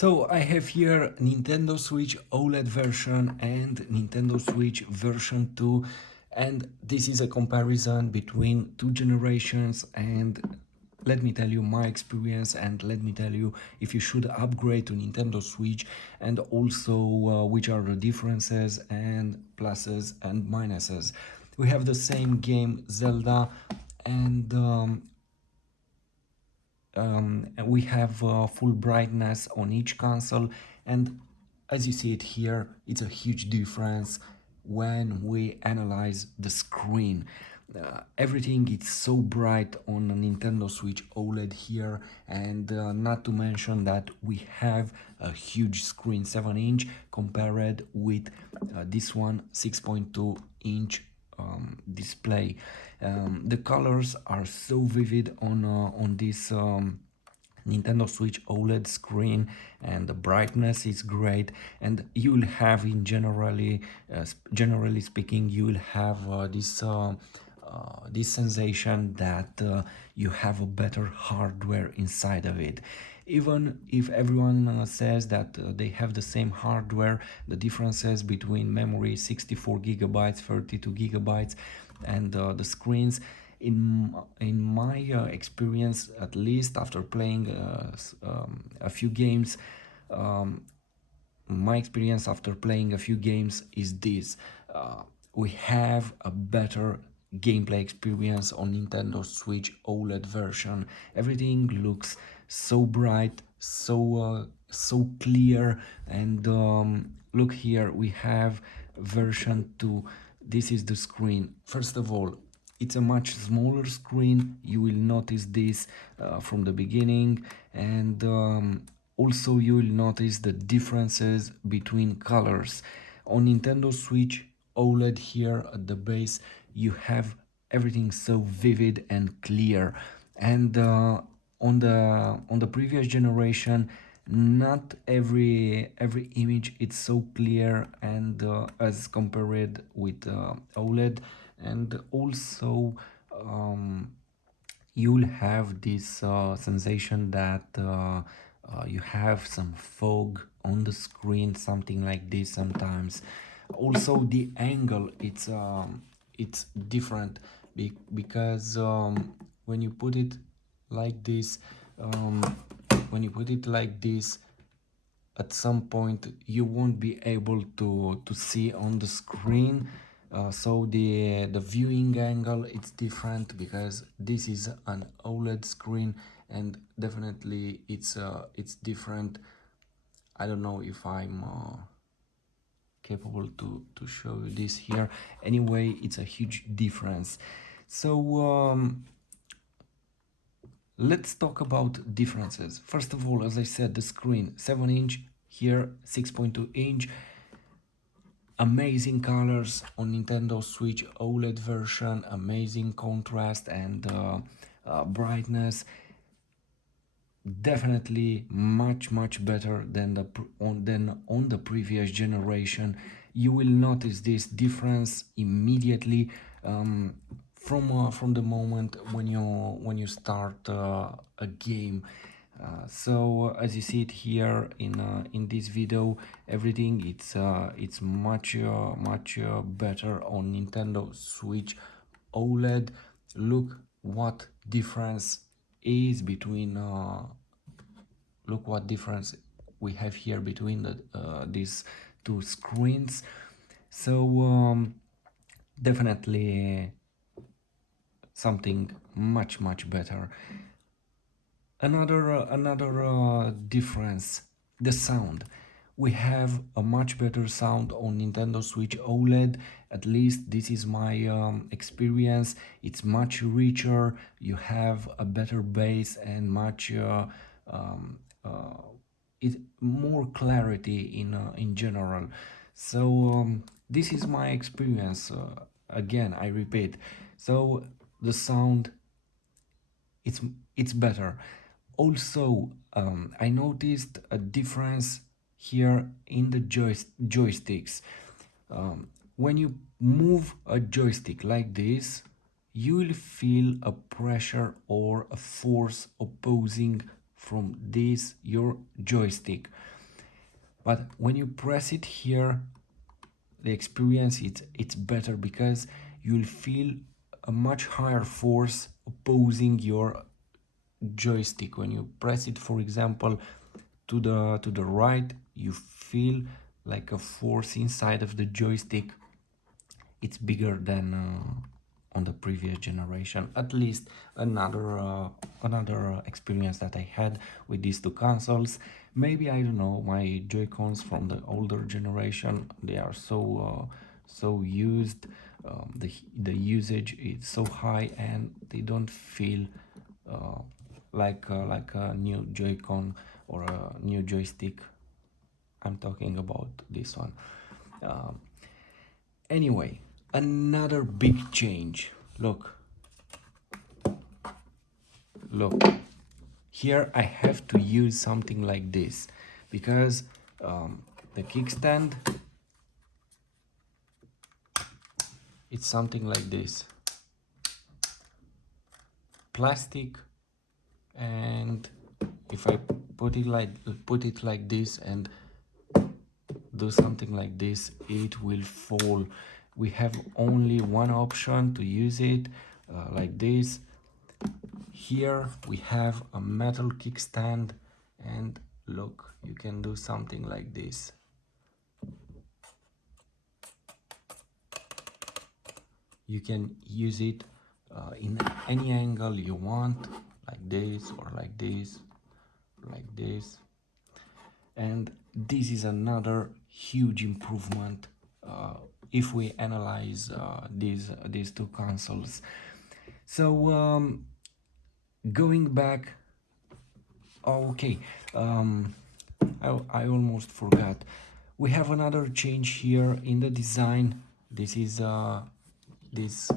So I have here Nintendo Switch OLED version and Nintendo Switch version 2, and this is a comparison between two generations, and let me tell you my experience, and let me tell you if you should upgrade to Nintendo Switch, and also which are the differences and pluses and minuses. We have the same game Zelda, and we have full brightness on each console, and as you see it here, it's a huge difference when we analyze the screen. Everything is so bright on a Nintendo Switch OLED here, and not to mention that we have a huge screen, 7-inch, compared with this one, 6.2-inch display. The colors are so vivid on this Nintendo Switch OLED screen, and the brightness is great, and you will have in generally speaking, you will have this sensation that you have a better hardware inside of it. Even if everyone says that they have the same hardware, the differences between memory 64 gigabytes, 32 gigabytes, and the screens, in my experience, at least after playing a few games, um, my experience after playing a few games is this: we have a better gameplay experience on Nintendo Switch OLED version. Everything looks so bright, so clear, and look here, we have version 2. This is the screen. First of all, it's a much smaller screen. You will notice this from the beginning, and also you will notice the differences between colors. On Nintendo Switch OLED here at the base, you have everything so vivid and clear, and on the previous generation, not every image is so clear, and as compared with OLED. And also you'll have this sensation that you have some fog on the screen, something like this sometimes. Also the angle, it's different, because when you put it like this, um, when you put it like this, at some point you won't be able to see on the screen. So the viewing angle, it's different, because this is an OLED screen, and definitely it's different. I don't know if I'm capable to show you this here. Anyway, it's a huge difference. So let's talk about differences. First of all, as I said, the screen, 7-inch, here 6.2-inch. Amazing colors on Nintendo Switch OLED version, amazing contrast and brightness. Definitely much better than on the previous generation. You will notice this difference immediately, from the moment when you start a game. So as you see it here in this video, everything it's much better on Nintendo Switch OLED. Look what difference is between look what difference we have here between these two screens. So definitely something much better. Another difference, the sound. We have a much better sound on Nintendo Switch OLED. At least this is my experience. It's much richer. You have a better bass and much um, uh, more clarity in general. So this is my experience. Again, I repeat. So the sound, it's it's better. Also, I noticed a difference here in the joysticks. When you move a joystick like this, you will feel a pressure or a force opposing from this your joystick. But when you press it here, the experience it's better because you'll feel a much higher force opposing your joystick. When you press it, for example, to the right, you feel like a force inside of the joystick. It's bigger than on the previous generation. At least another experience that I had with these two consoles. Maybe, I don't know, my Joy-Cons from the older generation, they are so used, the usage is so high and they don't feel uh, like a new Joy-Con or a new joystick. I'm talking about this one. Um, Anyway, another big change. Look. Here I have to use something like this because the kickstand, it's something like this. Plastic, and if I put it like this and do something like this, it will fall. We have only one option to use it, like this. Here we have a metal kickstand, and look, you can do something like this. You can use it in any angle you want, like this or like this, like this. And this is another huge improvement if we analyze these two consoles. So going back, oh, okay, I almost forgot. We have another change here in the design. This is this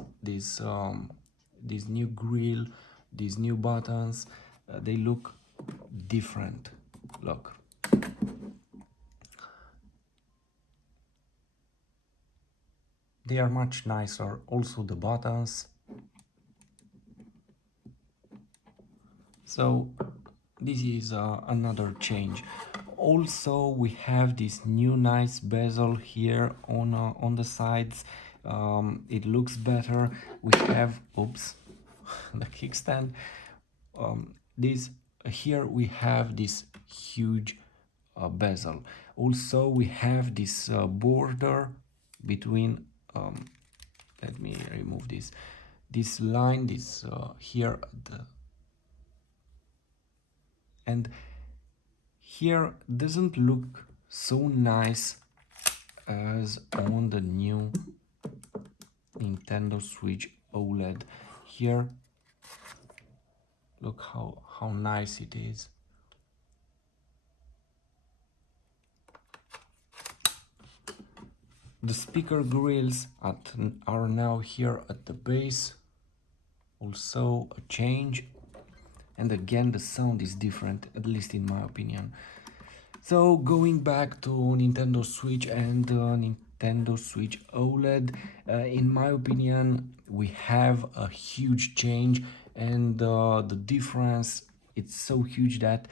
this new grill, these new buttons. They look different. Look. They are much nicer. Also the buttons. So this is another change. Also we have this new nice bezel here on the sides. It looks better. We have, oops, the kickstand. This here we have this huge bezel. Also we have this border between let me remove this line, this here at the, and here doesn't look so nice as on the new Nintendo Switch OLED. Here, look how nice it is. The speaker grills are now here at the base. Also a change, and again the sound is different, at least in my opinion. So going back to Nintendo Switch and Nintendo Switch OLED, in my opinion we have a huge change, and the difference, it's so huge that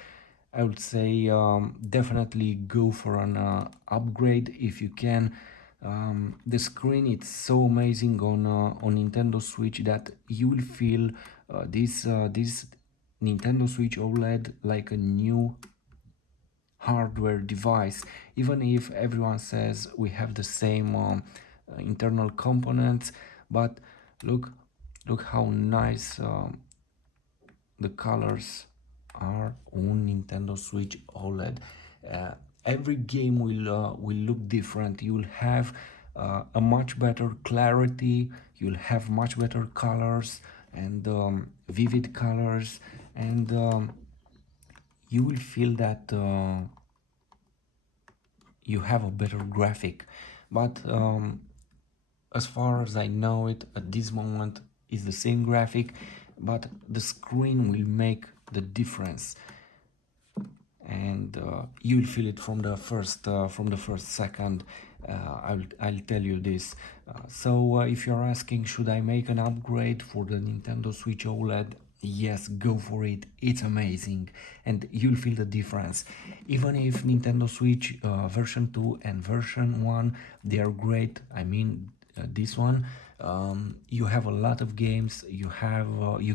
I would say definitely go for an upgrade if you can. The screen, it's so amazing on Nintendo Switch that you will feel this Nintendo Switch OLED like a new hardware device, even if everyone says we have the same internal components. But look how nice the colors are on Nintendo Switch OLED. uh, every game will look different. You'll have a much better clarity, you'll have much better colors and vivid colors, and you will feel that you have a better graphic. But as far as I know it, at this moment is the same graphic, but the screen will make the difference, and you'll feel it from the first second. I'll tell you this. So if you're asking, should I make an upgrade for the Nintendo Switch OLED? Yes, go for it. It's amazing, and you'll feel the difference. Even if Nintendo Switch version 2 and version 1 they are great. I mean, this one you have a lot of games. You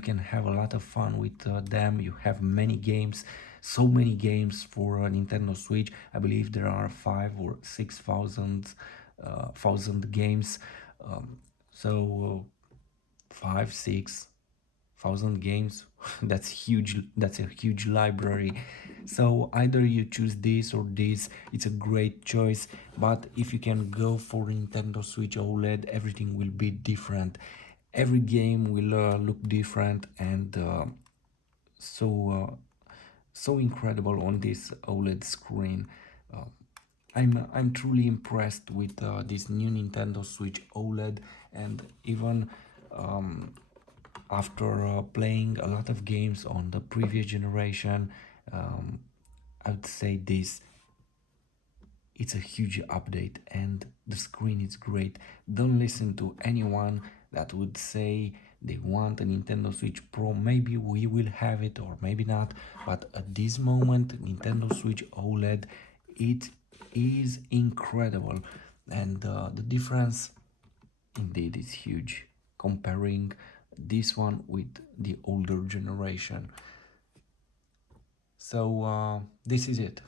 can have a lot of fun with them. You have many games, so many games for Nintendo Switch. I believe there are 5 or 6 thousand games. So 5, 6 thousand games. That's huge. That's a huge library. So either you choose this or this, it's a great choice. But if you can go for Nintendo Switch OLED, everything will be different. Every game will look different, and so so incredible on this OLED screen. uh, I'm truly impressed with this new Nintendo Switch OLED, and even um, after playing a lot of games on the previous generation, um, I would say this, it's a huge update and the screen is great. Don't listen to anyone that would say they want a Nintendo Switch Pro. Maybe we will have it or maybe not, but at this moment, Nintendo Switch OLED, it is incredible, and the difference indeed is huge comparing this one with the older generation. So this is it.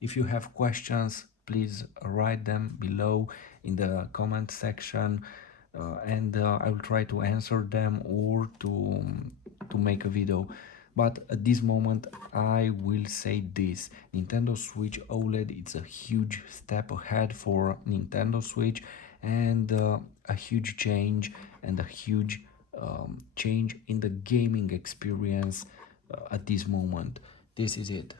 If you have questions, please write them below in the comment section, and I will try to answer them or to make a video. But at this moment, I will say this: Nintendo Switch OLED, it's a huge step ahead for Nintendo Switch, and a huge change and a huge change in the gaming experience at this moment. This is it.